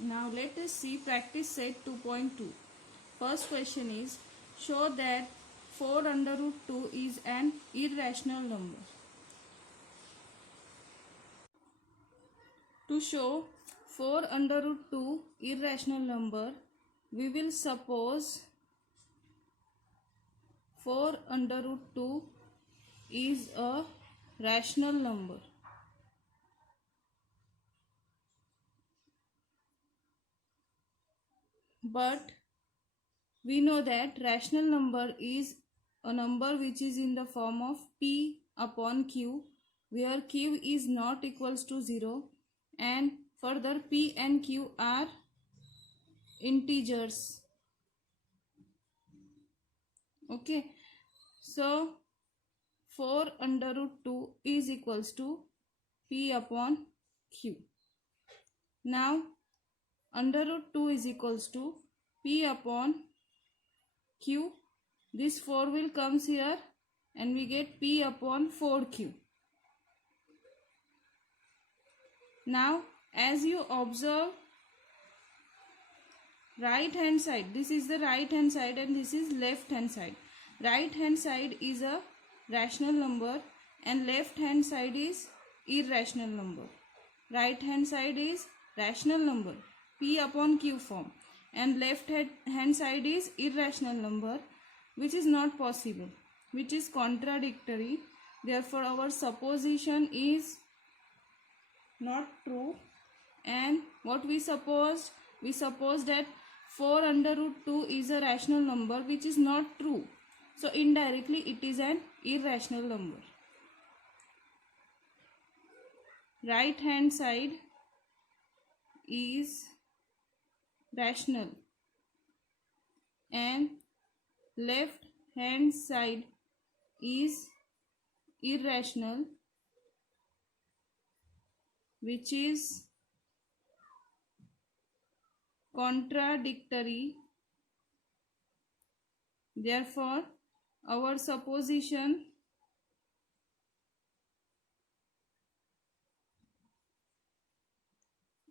Now let us see practice set 2.2. First question is, show that 4 under root 2 is an irrational number. To show 4 under root 2 irrational number, we will suppose 4 under root 2 is a rational number. But we know that rational number is a number which is in the form of p upon q, where q is not equals to 0, and further p and q are integers. Okay, so 4 under root 2 is equals to p upon q. Now under root 2 is equals to p upon q. This 4 will comes here and we get p upon 4q. Now as you observe right hand side, this is the right hand side and this is left hand side. Right hand side is a rational number and left hand side is irrational number. Right hand side is rational number p upon q form, and left hand side is irrational number, which is not possible, which is contradictory. Therefore our supposition is not true. And what we supposed? We suppose that 4 under root 2 is a rational number, which is not true. So indirectly it is an irrational number. Right hand side is rational and left hand side is irrational, which is contradictory. Therefore our supposition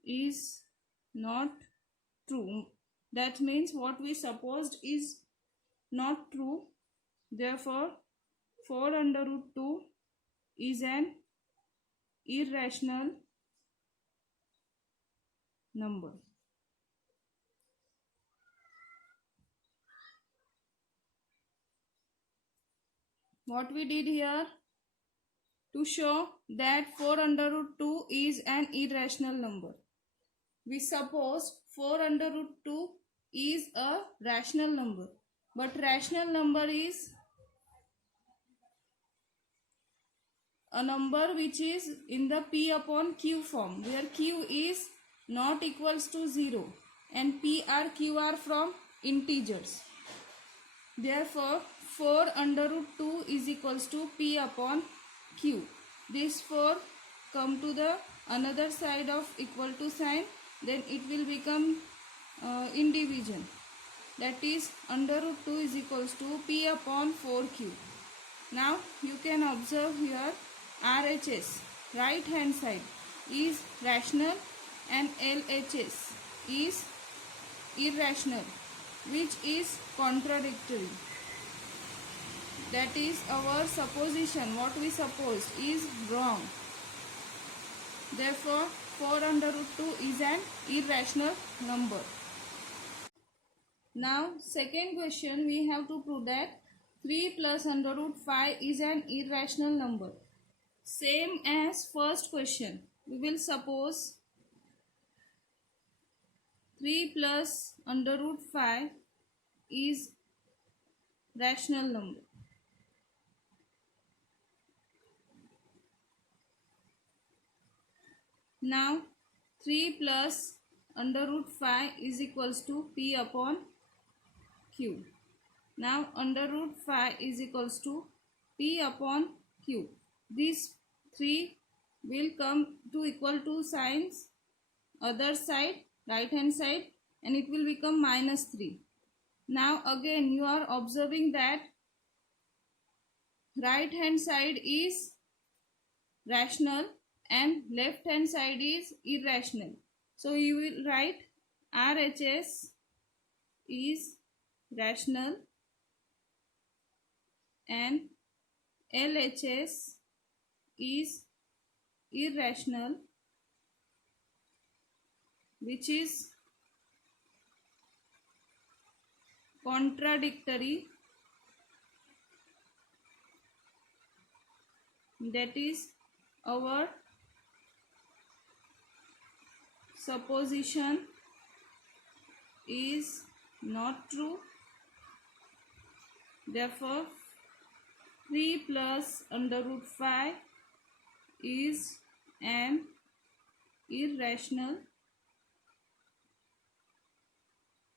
is not true. That means what we supposed is not true. Therefore 4 under root 2 is an irrational number. What we did here, to show that 4 under root 2 is an irrational number, we suppose 4 under root 2 is a rational number, but rational number is a number which is in the p upon q form, where q is not equals to 0 and p or q are from integers. Therefore 4 under root 2 is equals to p upon q. This 4 come to the another side of equal to sign, then it will become in division. That is under root 2 is equals to p upon 4q. Now you can observe here RHS, right hand side, is rational and LHS is irrational, which is contradictory. That is our supposition, what we supposed is wrong. Therefore 4 under root 2 is an irrational number. Now second question, we have to prove that 3 plus under root 5 is an irrational number. Same as first question, we will suppose 3 plus under root 5 is rational number. Now 3 plus under root 5 is equals to p upon q. Now under root 5 is equals to p upon q. These 3 will come to equal to signs other side, right hand side, and it will become minus 3. Now again you are observing that right hand side is rational and left hand side is irrational. So you will write RHS is rational and LHS is irrational, which is contradictory, that is our supposition is not true. Therefore 3 plus under root 5 is an irrational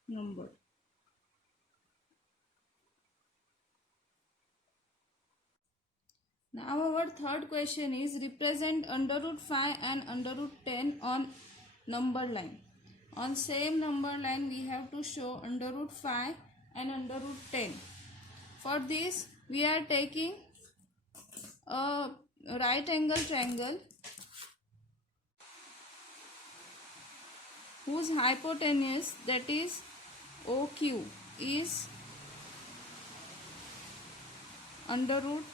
number. Now our third question is represent under root 5 and under root 10 on number line. On same number line we have to show under root 5 and under root 10. For this we are taking a right angle triangle whose hypotenuse, that is OQ, is under root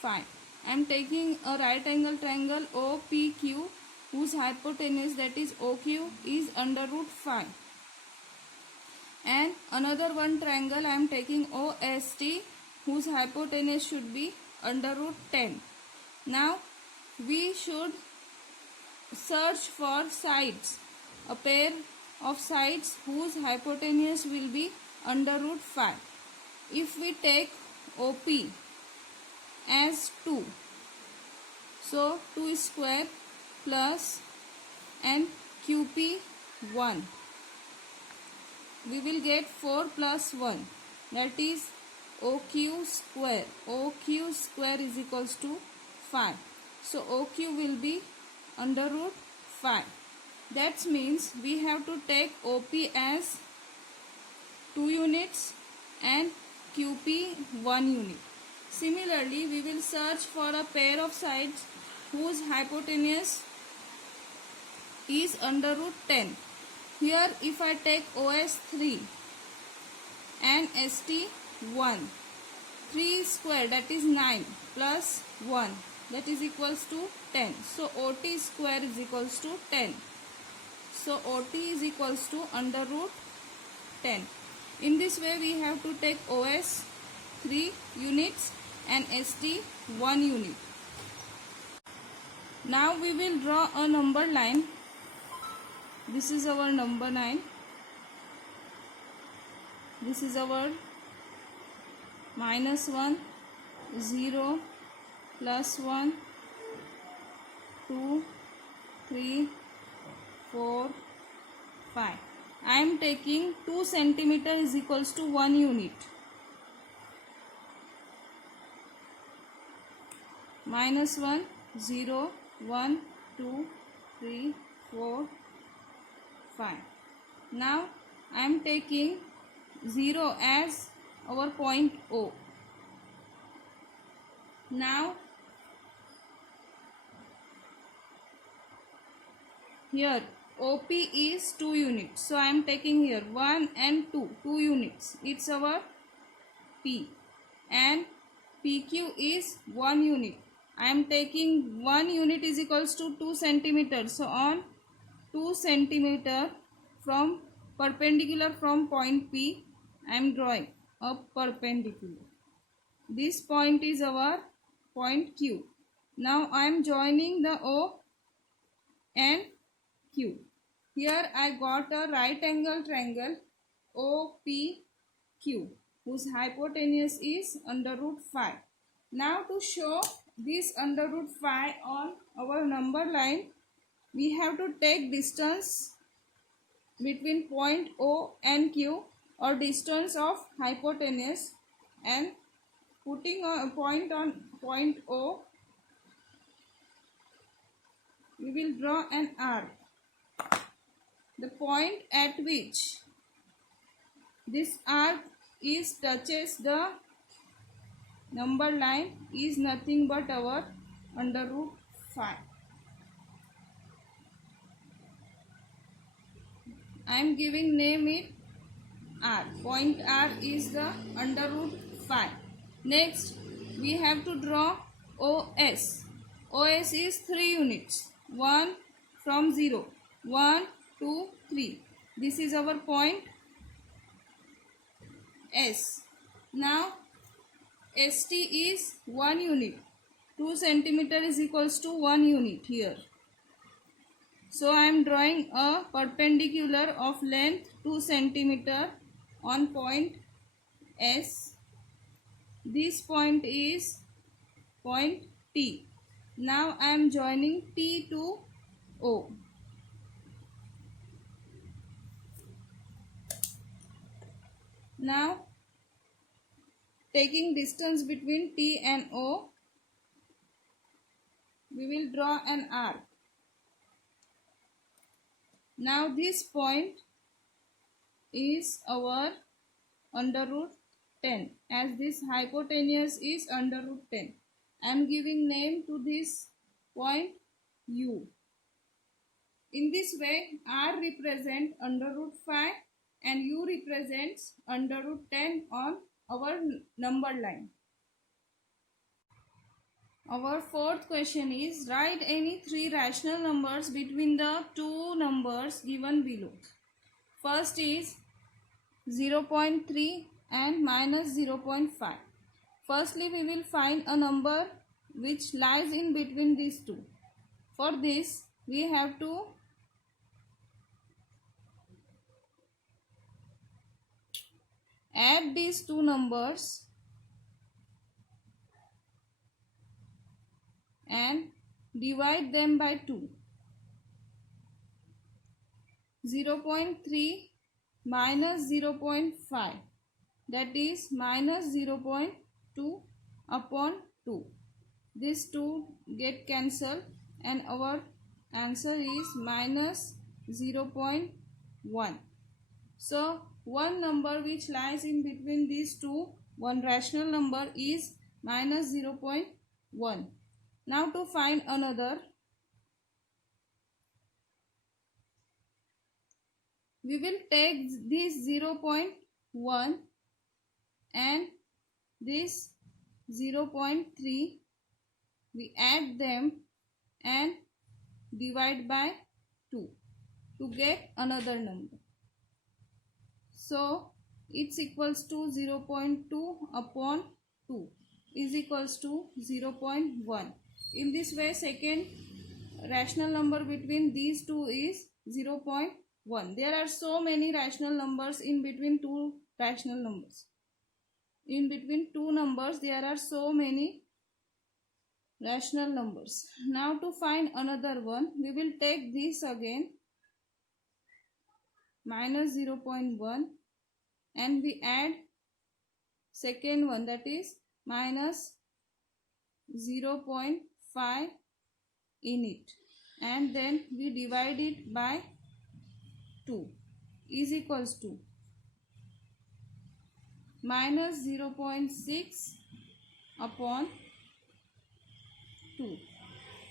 5. I am taking a right angle triangle OPQ whose hypotenuse, that is OQ, is under root 5. And another one triangle I am taking OST whose hypotenuse should be under root 10. Now we should search for sides, a pair of sides whose hypotenuse will be under root 5. If we take OP as 2, so 2 square plus and QP 1, we will get 4 plus 1, that is OQ square. OQ square is equals to 5. So OQ will be under root 5. That means we have to take OP as 2 units and QP 1 unit. Similarly, we will search for a pair of sides whose hypotenuse is under root 10. Here if I take OS 3 and ST 1, 3 square, that is 9, plus 1, that is equals to 10. So OT square is equals to 10. So OT is equals to under root 10. In this way we have to take OS 3 units and ST 1 unit. Now we will draw a number line. This is our number 9. This is our -1, 0, +1, 2, 3, 4, 5. I am taking 2 centimeter is equals to 1 unit. -1, 0, 1, 2, 3, 4, 5. Now I am taking 0 as our point O. Now here OP is 2 units. So I am taking here 1 and 2, 2 units. It's our P. And PQ is 1 unit. I am taking 1 unit is equals to 2 centimeters. So on 2 centimeter from perpendicular from point P, I am drawing a perpendicular. This point is our point Q. Now I am joining the O and Q. Here I got a right angle triangle OPQ whose hypotenuse is under root 5. Now to show this under root 5 on our number line, we have to take distance between point O and Q or distance of hypotenuse, and putting a point on point O, we will draw an arc. The point at which this arc is touches the number line is nothing but our under root 5. I am giving name it R. Point R is the under root 5. Next, we have to draw OS. OS is 3 units. 1 from 0. 1, 2, 3. This is our point S. Now, ST is 1 unit. 2 centimeter is equals to 1 unit here. So, I am drawing a perpendicular of length 2 centimeter on point S. This point is point T. Now I am joining T to O. Now taking distance between T and O, we will draw an arc. Now this point is our under root 10, as this hypotenuse is under root 10. I am giving name to this point U. In this way, R represents under root 5 and U represents under root 10 on our number line. Our fourth question is, write any 3 rational numbers between the 2 numbers given below. First is 0.3 and minus 0.5. Firstly, we will find a number which lies in between these two. For this, we have to add these two numbers and divide them by 2. 0.3 minus 0.5, that is minus 0.2 upon 2. These two get cancelled and our answer is minus 0.1. So one number which lies in between these two, one rational number, is minus 0.1. Now to find another, we will take this 0.1 and this 0.3, we add them and divide by 2 to get another number. So it's equals to 0.2 upon 2 is equals to 0.1. In this way, second rational number between these two is 0.1. There are so many rational numbers in between two rational numbers. In between two numbers, there are so many rational numbers. Now to find another one, we will take this again, minus 0.1, and we add second one, that is minus 0.5 in it, and then we divide it by 2 is equals to minus 0.6 upon 2,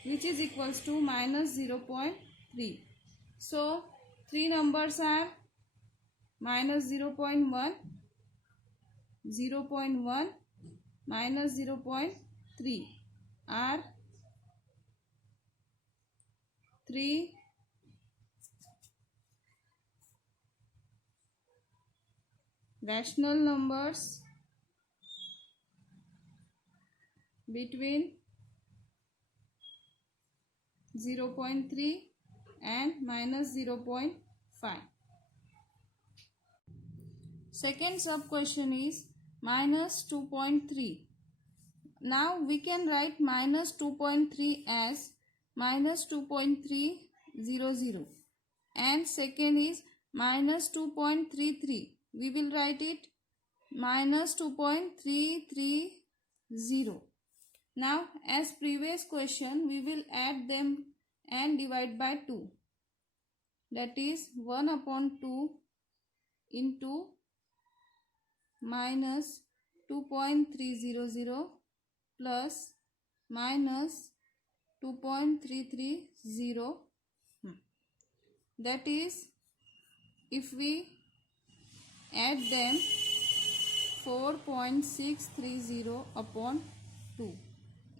which is equals to minus 0.3. So 3 numbers are minus 0.1, 0.1, minus 0.3 are 3 rational numbers between 0.3 and minus 0.5. Second sub question is minus 2.3. Now we can write minus 2.3 as minus 2.300, and second is minus 2.33. We will write it minus 2.330. Now as previous question, we will add them and divide by 2. That is 1 upon 2 into minus 2.300 plus minus 2.330, that is if we add them, 4.630 upon 2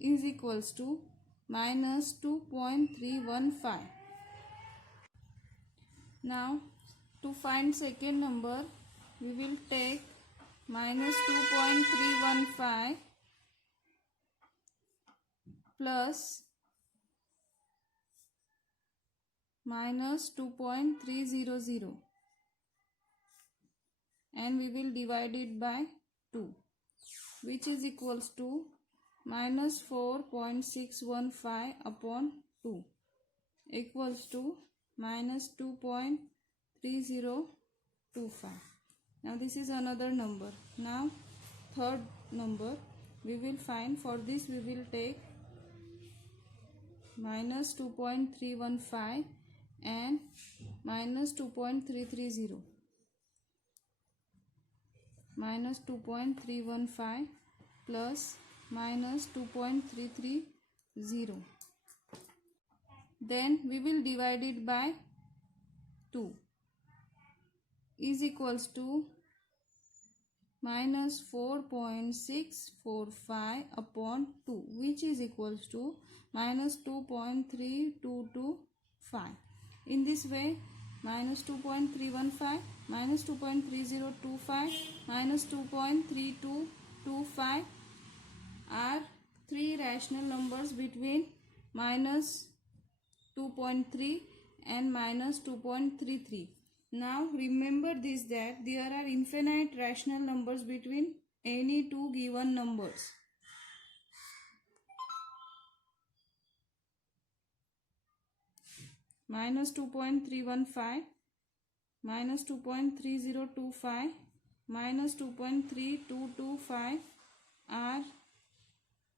is equals to minus 2.315. Now to find second number, we will take minus 2.315 plus minus 2.300 and we will divide it by 2, which is equals to minus 4.615 upon 2 equals to minus 2.3025. Now this is another number. Now third number we will find. For this we will take minus 2.315 and minus 2.330. Minus 2.315 plus minus 2.330. Then we will divide it by 2 is equals to minus 4.645 upon 2, which is equals to minus 2.3225. In this way, minus 2.315 minus 2.3025 minus 2.3225 are three rational numbers between minus 2.3 and minus 2.33. Now remember this, that there are infinite rational numbers between any two given numbers. Minus 2.315, minus 2.3025, minus 2.3225 are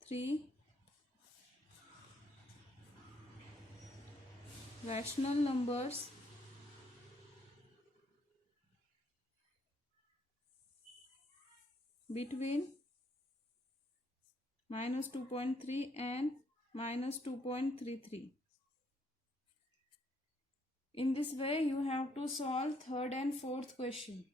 three rational numbers between minus 2.3 and minus 2.33. In this way, you have to solve third and fourth question.